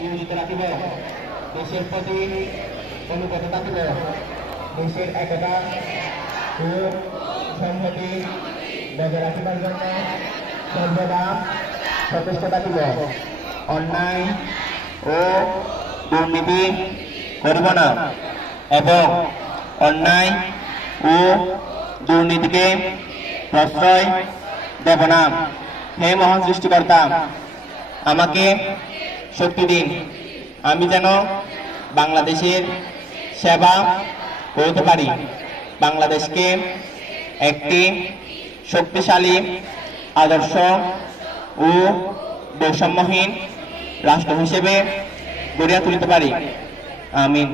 নিয়োজিত রাখিব। দেশের প্রতি অনুগত থাকিব। দেশের একতা ও সংহতি বজায় রাখিবার জন্য সর্বদা সচেষ্ট থাকিব। অন্যায় ও দুর্নীতি করিব না এবং অন্যায় ও দুর্নীতিকে প্রশ্রয় দেব না। হে মহান সৃষ্টিকর্তা, আমাকে শক্তি দিন, আমি যেন বাংলাদেশের সেবা করতে পারি, বাংলাদেশকে একটি শক্তিশালী, আদর্শ ও বৈষম্যহীন রাষ্ট্র হিসেবে গড়িয়া তুলতে পারি। আমিন।